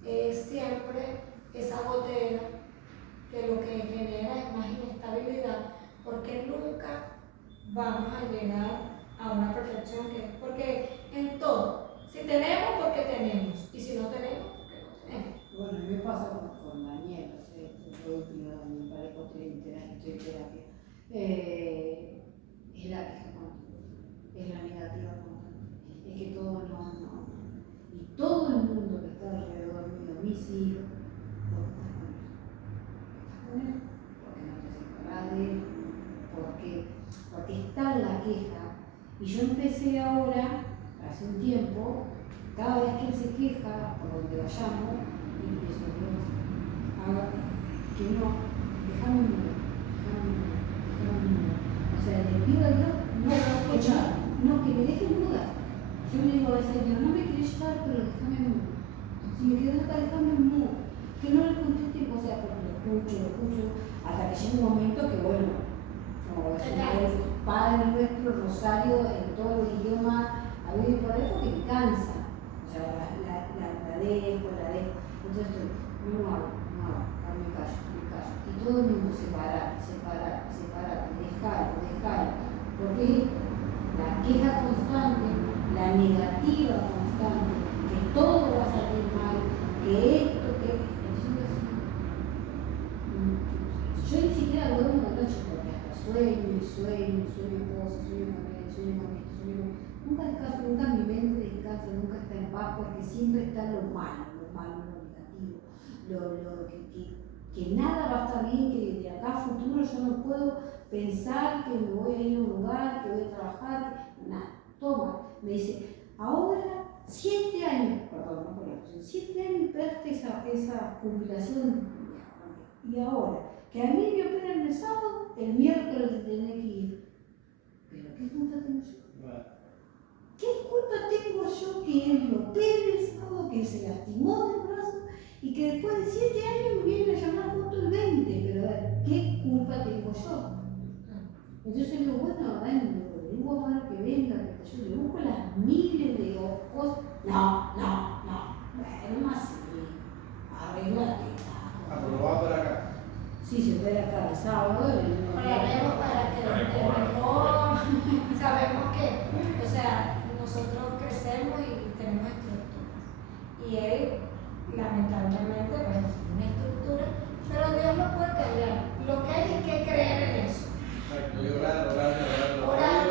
es siempre esa gotera que lo que genera es más inestabilidad, porque nunca vamos a llegar a una perfección porque en todo, si tenemos, porque tenemos, y si no tenemos, porque no tenemos. Bueno, a mí me pasa con Daniel, yo mi pareja estoy en terapia. Es la queja constante, es la negativa constante, es que todo no. Y todo el mundo que está alrededor mío, mis hijos, ¿por qué estás con él? Porque no te separas de él, porque está la queja. Y yo empecé ahora, hace un tiempo, cada vez que él se queja, por donde vayamos, empiezo que no, déjame un número. O sea, le pido a Dios no, que me deje mudar. Yo le digo a veces, Dios, no me quieres llevar, pero déjame mudar. Si me quedo acá, déjame mudar. Que no le conteste, o sea, porque lo escucho, hasta que llega un momento que, bueno, como es Padre Nuestro, Rosario, en todos los idiomas, a veces por ahí porque me cansa. O sea, la dejo. Entonces, no hago, me callo. Y todo el mundo separar, dejarlo. Porque la queja constante, la negativa constante, que todo va a salir mal, que esto, entonces, yo ni siquiera duermo la noche porque hasta sueño cosas, sueño con esto. Nunca descanso, nunca mi mente descansa, nunca está en paz porque siempre está lo malo, lo negativo, que nada va a estar bien, que de acá a futuro yo no puedo pensar que me voy a ir a un lugar, que voy a trabajar, nada. Toma, me dice, ahora 7 años, perdón, no por la cuestión, 7 años esperaste esa jubilación, y ahora, que a mí me operan el sábado, el miércoles te tenés que ir. ¿Pero qué culpa tengo yo? ¿Qué culpa tengo yo que él lo opere el sábado, que se lastimó del brazo y que después de 7 años me vienen a llamar justo el 20? Pero a ver, ¿qué culpa tengo yo? Entonces digo, bueno, Dani, le digo a Maro que venga, que yo le busco las miles de cosas. No, bueno, más sí, arreglate. Aprobado para acá. Sí, se puede acá el sábado. Oraremos para que mejor. Sabemos que, o sea, nosotros crecemos y tenemos estructuras. Y él, lamentablemente, bueno, tiene una estructura, pero Dios lo puede cambiar. Lo que hay es que creer en eso. Exacto, y orar. Orar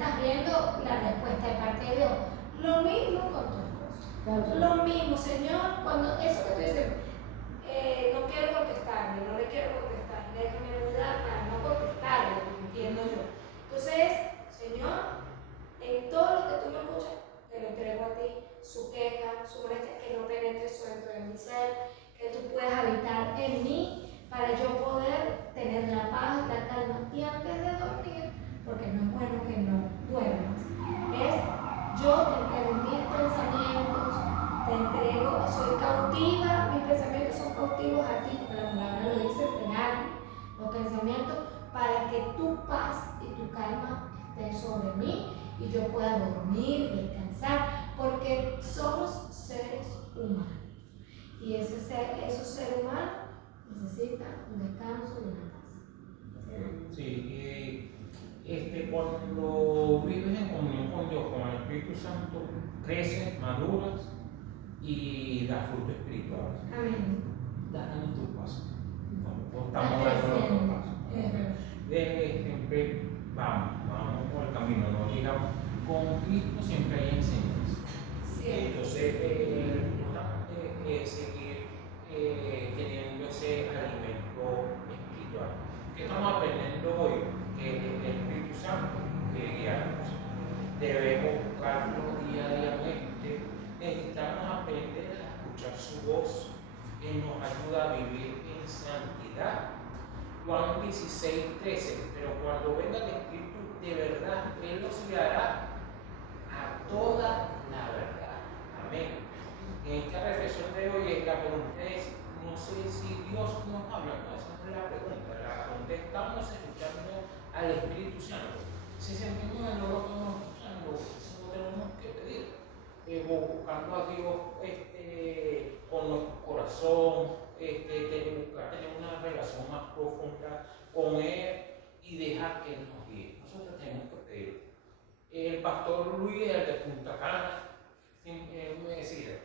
estás viendo la respuesta de parte de Dios. Lo mismo con tu esposo. Claro. Lo mismo, Señor, cuando eso que tú dices, no quiero contestarle, no le quiero contestar, déjame ayudar a no contestarle, lo entiendo yo. Entonces, Señor, en todo lo que tú me escuchas, te lo entrego a ti, su queja, su molestia, que no penetre dentro de mi ser, que tú puedas habitar en mí para yo poder tener la paz, la calma. Y antes de dormir, porque no es bueno que no duermas, yo te entrego mis pensamientos, te entrego, soy cautiva, mis pensamientos son cautivos a ti, porque la palabra lo dice, pegar los pensamientos para que tu paz y tu calma esté sobre mí y yo pueda dormir, descansar, porque somos seres humanos. Y esos seres humanos necesitan un descanso y una paz. Sí, cuando vives en comunión con Dios, con el Espíritu Santo, creces, maduras y das fruto espiritual. Amén. Dan tu paso. Estamos Estás dando nuestro creciendo. paso. Siempre vamos por el camino, no llegamos. Con Cristo siempre hay enseñanza. Sí. Entonces, importante es seguir teniendo ese alimento espiritual. ¿Qué estamos aprendiendo hoy? Que el Espíritu Santo quiere guiarnos. Debemos buscarlo diariamente. Necesitamos aprender a escuchar su voz. Él nos ayuda a vivir en santidad. Juan 16:13. Pero cuando venga el Espíritu de verdad, Él nos guiará a toda la verdad. Amén. En esta reflexión de hoy, la pregunta es: no sé si Dios nos habla. No, esa no es la pregunta. La pregunta es: ¿estamos escuchando al Espíritu Santo? Si sentimos que no lo estamos escuchando, eso no tenemos que pedir. Buscando a Dios con nuestro corazón, buscar tener una relación más profunda con Él y dejar que Él nos guíe. Nosotros tenemos que pedir. El pastor Luis, el de Punta Cana, me decía: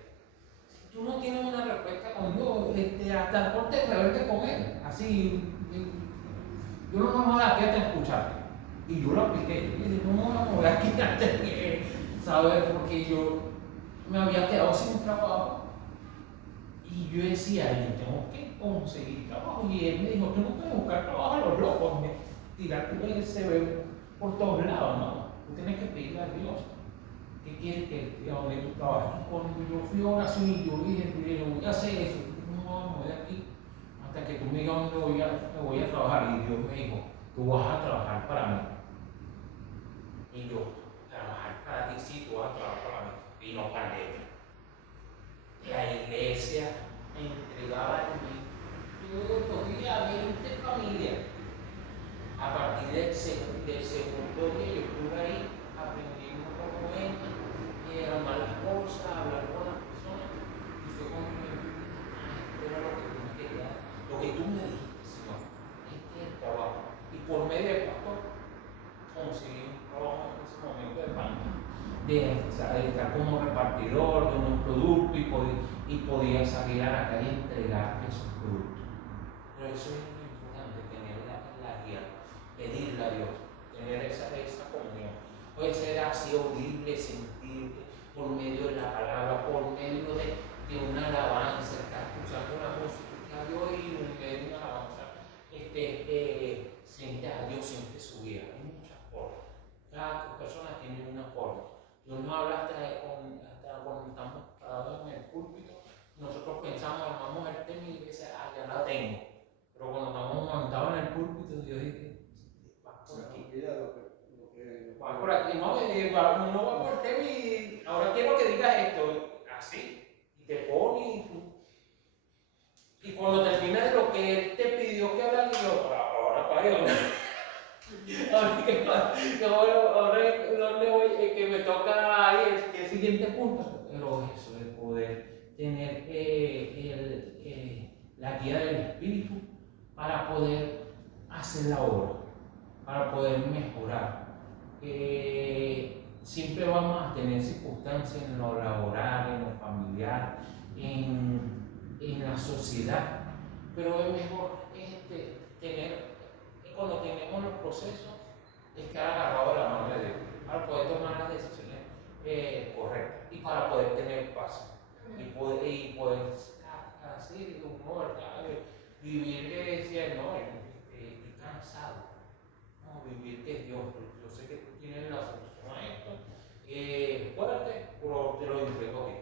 si tú no tienes una respuesta con Dios, hasta ponte rebelde con Él. Así, yo no me voy a quedar a escucharte. Y yo lo apliqué. Yo dije: no me voy a quedar ¿sabes? Porque yo me había quedado sin trabajo. Y yo decía: yo tengo que conseguir trabajo. Y él me dijo: tú no puedes buscar trabajo a los locos, tirar tu CV por todos lados, no. Tú tienes que pedirle a Dios qué quieres que donde tú trabajes. Y cuando yo fui a oración y yo dije: voy a hacer eso, no me voy de aquí hasta que tú me digas dónde voy a trabajar. Y Dios me dijo: tú vas a trabajar para mí. Y yo: trabajar para ti, sí, tú vas a trabajar para mí. Vino pandemia. La iglesia me entregaba a mí todos los días 20 familias. A partir del segundo día yo estuve ahí aprendiendo cómo armar las cosas, hablar con las personas. Y fue como que esto era lo que tú me querías, lo que tú me dijiste, Señor. Este es el trabajo. Y por medio del pastor conseguí un trabajo en ese momento de pandemia. De estar como repartidor de unos productos y podía salir a la calle y entregar esos productos. Pero eso es muy importante, tener la guía, pedirle a Dios, tener esa comunión. Puede ser así audible, sentir por medio de la palabra, por medio de una alabanza, estar escuchando una música a Dios y en medio de una alabanza siente a Dios, siente su guía. Hay muchas formas. Cada persona tiene una forma. Dios nos habla hasta cuando estamos parados en el púlpito. Nosotros pensamos: vamos a ver tema y dice: ya la tengo. Pero cuando estamos montados en el púlpito, Dios dice: vas por aquí. Vas por aquí. No, uno va por el tema y ahora quiero que digas esto. Así. Y te pone y cuando termina de lo que Él te pidió que hablar, digo: ahora para Dios. Ahora ¿dónde voy? Que me toca ahí el siguiente punto. Pero eso de poder tener la guía del Espíritu para poder hacer la obra, para poder mejorar. Siempre vamos a tener circunstancias en lo laboral, en lo familiar, en la sociedad, pero es mejor tener, cuando tenemos los procesos, estar agarrado de la mano de Dios. para poder tomar las decisiones correctas y para poder tener paz. Y poder así, de humor, vivir que decía, no, estoy cansado. No, vivir que Dios, yo sé que tú tienes la solución a esto. Fuerte, pero te lo entrego hoy.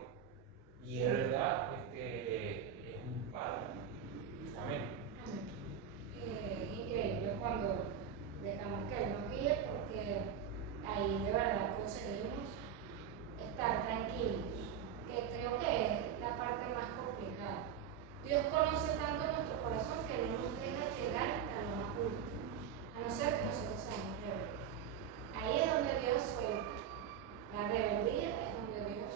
Y es verdad, es un padre. Amén. Increíble cuando dejamos que Él nos guíe, porque ahí de verdad conseguimos estar tranquilos, que creo que es la parte más complicada. Dios conoce tanto nuestro corazón que no nos deja llegar hasta lo más último, a no ser que nosotros seamos rebeldes. Ahí es donde Dios suelta. La rebeldía es donde Dios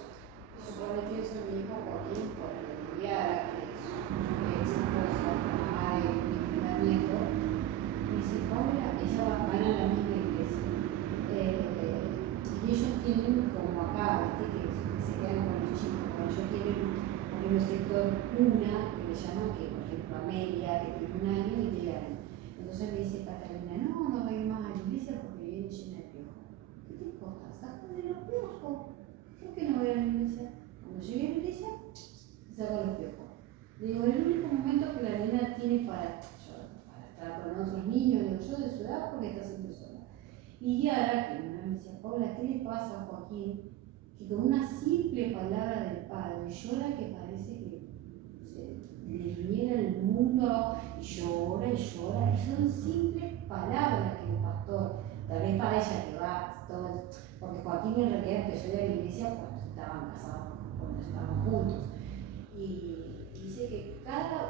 nos Supone suelta. que eso me dijo Joaquín cuando Yara, que es su ex esposa, mamá de mi primer nieto, me dice, Paula, ella van a la misma iglesia. Y ellos tienen como acá, ¿viste? Que se quedan con los chicos, cuando ellos tienen, por ejemplo, sector cuna, que le llaman, que por ejemplo Amelia, que tiene 1 año y 3 años. Entonces me dice Catalina, no voy a ir más a la iglesia porque viene llena de piojos. ¿Qué te importa? Sácame los piojos. ¿Por qué no voy a la iglesia? Cuando llegué a la iglesia, se sacan los piojos. Le digo, el único momento que la nena tiene para estar con otros niños, digo yo de su edad, porque está siempre sola. Y Yara, que una vez me decía, Paula, ¿qué le pasa a Joaquín? Que con una simple palabra del padre llora, que parece que le viniera el mundo abajo, y llora, y son simples palabras que el pastor, tal vez para ella que va todo, porque Joaquín en realidad empezó a ir a la iglesia cuando estaban casados, cuando estaban juntos, y dice que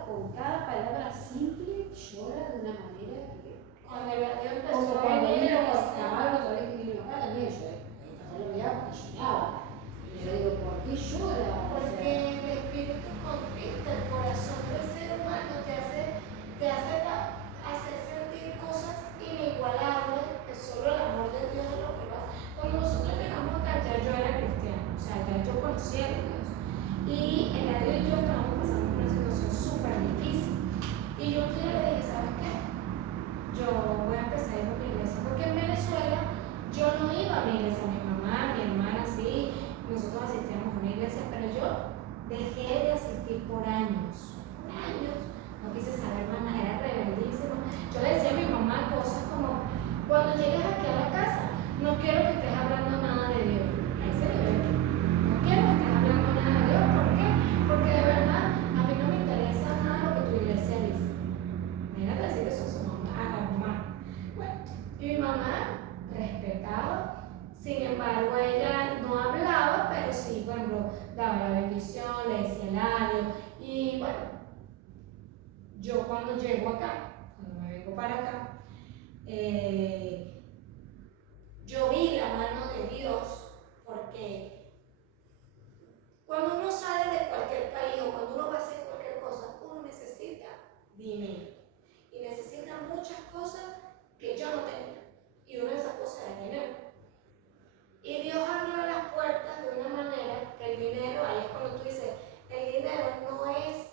con cada palabra simple llora de una manera que Cuando el Dios empezó como a cuando venir vino a por visitar, Camargo otra vez que vino acá también lloré. Yo lo veía porque lloraba. Y yo digo, ¿por qué llora? O porque sea, el Espíritu contrista el corazón del ser humano, te hace hacer sentir cosas inigualables, que solo el amor de Dios es lo que lo hace. Cuando nosotros llegamos acá, ya yo era cristiana, o sea, ya yo conocía a Dios. Y en la vida yo estábamos pasando por una situación súper difícil. Y yo un día le dije, ¿sabes qué? Yo voy a empezar a ir a mi iglesia, porque en Venezuela yo no iba a mi iglesia, mi mamá, mi hermana, sí, nosotros asistíamos a una iglesia, pero yo dejé de asistir por años, no quise saber más nada, era rebeldísima. Yo le decía a mi mamá cosas como, cuando llegues aquí a la casa, no quiero que estés hablando nada de Dios, a ese nivel, no quiero que estés hablando nada de Dios, ¿por qué? Porque de verdad a mí no me interesa nada lo que tu iglesia dice. Mira, decir eso a su mamá, a la mamá. Bueno, y mi mamá respetaba, sin embargo, ella no hablaba, pero sí, por ejemplo, daba la bendición, le decía el adiós. Y bueno, yo cuando llego acá, cuando me vengo para acá, yo vi la mano de Dios, porque cuando uno sale de cualquier país o cuando uno va a hacer cualquier cosa, uno necesita dinero. Y necesita muchas cosas que yo no tenía. Y una de esas cosas era dinero. Y Dios abrió las puertas de una manera que el dinero, ahí es cuando tú dices, el dinero no es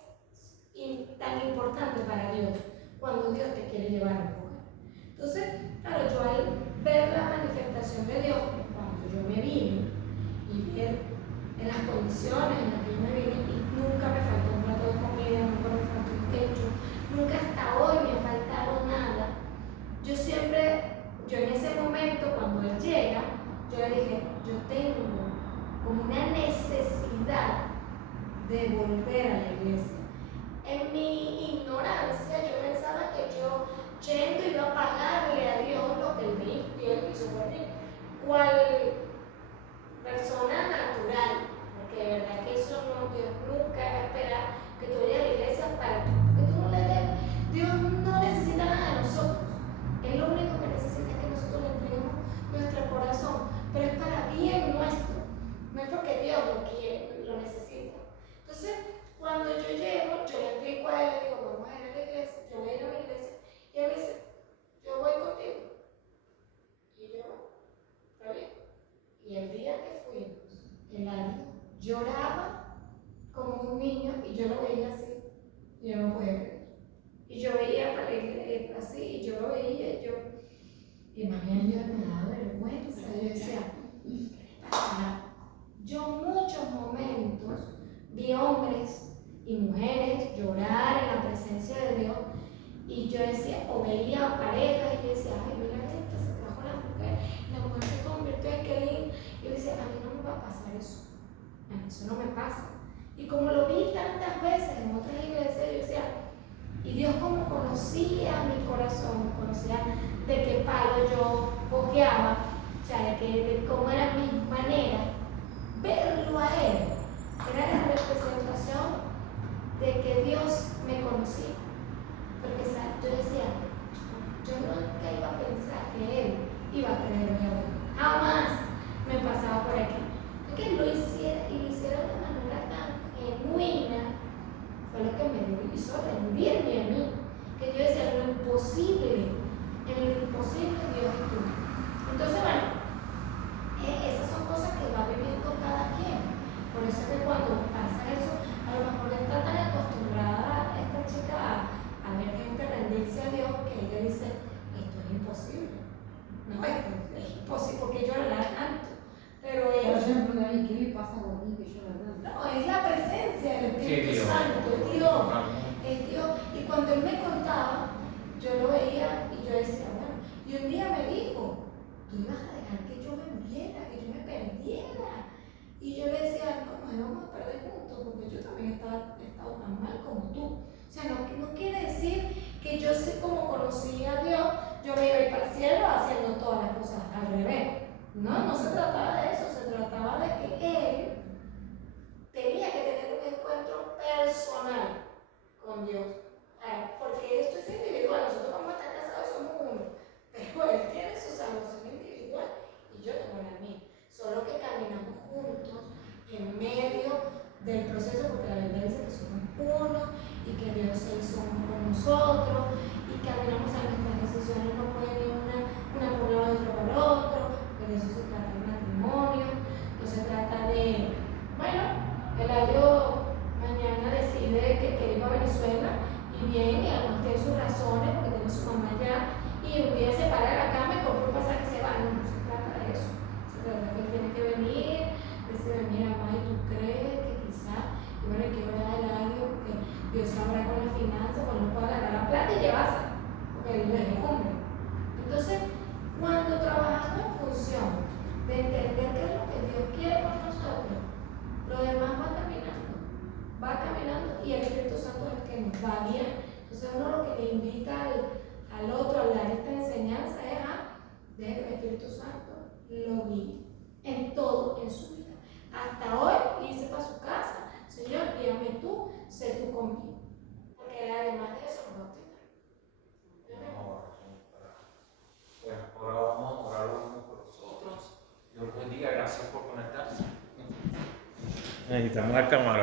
tan importante para Dios cuando Dios te quiere llevar a un lugar. Entonces, claro, yo al ver la manifestación de Dios, cuando yo me vine y ver en las condiciones en las que yo me vine, y nunca me faltó un plato de comida, nunca me faltó un techo, nunca hasta hoy me ha faltado nada. Yo en ese momento, cuando él llega, yo le dije, yo tengo como una necesidad de volver a la iglesia. En mi ignorancia, yo pensaba que yo yendo iba a pagarle a Dios lo que él hizo por mí. ¿Cuál persona natural? Porque de verdad que eso no, Dios nunca va a esperar que tú vayas a la iglesia para que tú no le des. Dios no necesita nada de nosotros. Él lo único que necesita es que nosotros le entreguemos nuestro corazón, pero es para bien nuestro. No es porque Dios lo quiere, lo necesita. Entonces, cuando yo llego, yo le explico a él, le digo, vamos a ir a la iglesia, yo voy a ir a la iglesia, y él me dice, yo voy contigo. Y yo, está bien. Y el día que fuimos, Eladio lloraba como un niño y yo lo veía así, y yo no podía creer. Y yo veía para la iglesia así, y yo lo veía, y más bien yo me daba vergüenza. Yo decía, vi hombres y mujeres llorar en la presencia de Dios. Y yo decía, o veía parejas y yo decía, ay, mira esta, se trajo la mujer se convirtió en Kelly. Y yo decía, a mí no me va a pasar eso. A mí eso no me pasa. Y como lo vi tantas veces en otras iglesias, yo decía, y Dios como conocía mi corazón, conocía de qué palo yo cojeaba, o sea, de cómo era mi manera, verlo a Él era la representación de que Dios me conocía. Porque yo decía, yo nunca iba a pensar que Él iba a creer en Dios. Jamás me pasaba por aquí. Es que lo hiciera y lo hiciera de una manera tan genuina, fue lo que me hizo rendirme a mí. Que yo decía, en lo imposible Dios estuvo. Entonces, bueno, esas son cosas que va viviendo cada quien. Por eso es que cuando pasa eso, a lo mejor está tan acostumbrada esta chica a ver gente rendirse a Dios que ella dice, esto es imposible. No, esto es imposible porque yo la canto. Pero Por ella, ejemplo, David, ¿qué le pasa a ti que yo la canto? no, es la presencia del Espíritu Dios. Santo, es Dios. Es Dios. Y cuando él me contaba, yo lo veía y yo decía, bueno, y un día me dijo, tú ibas a dejar que yo me muriera, que yo me perdiera. Y yo le decía, no, nos íbamos a perder juntos, porque yo también he estado tan mal como tú. O sea, no quiere decir que yo sé cómo conocí a Dios, yo me iba a ir para el cielo haciendo todas las cosas al revés. No se trataba de eso, se trataba de que él tenía que tener un encuentro personal con Dios. Porque esto es individual, nosotros vamos a estar casados y somos uno. Pero él tiene su salvación individual y yo tengo la mía. Solo que caminamos juntos en medio del proceso, porque la Biblia dice que somos uno y que Dios se hizo uno con nosotros y caminamos en nuestras decisiones, no puede ir una por un lado y otra por el otro, porque de eso se trata el matrimonio, no se trata de, bueno, Eladio mañana decide que quiere ir a Venezuela y viene y además tiene sus razones porque tiene su mamá allá y un día se para de la cama y compra un pasaje y se va. No se trata de eso. Se trata de que él tiene que venir, decirle, mira, mamá, ¿y tú crees que quizá, y bueno, quiero orar a Eladio porque Dios sabrá con la finanza, pues no puede agarrar la plata y llevarse, porque él es hombre. Entonces, cuando trabajamos en función de entender qué es lo que Dios quiere con nosotros, lo demás va caminando y el Espíritu Santo es el que nos va bien. Entonces uno lo que le invita al otro a hablar esta enseñanza es a dejar que el Espíritu Santo lo guíe en todo en su vida. Hasta hoy irse para su casa, Señor, guíame tú, sé tú conmigo. Porque además de eso nos va a cuidar. Bueno, ahora vamos a orar unos por nosotros. Dios los bendiga, gracias por conectarse. Necesitamos la cámara.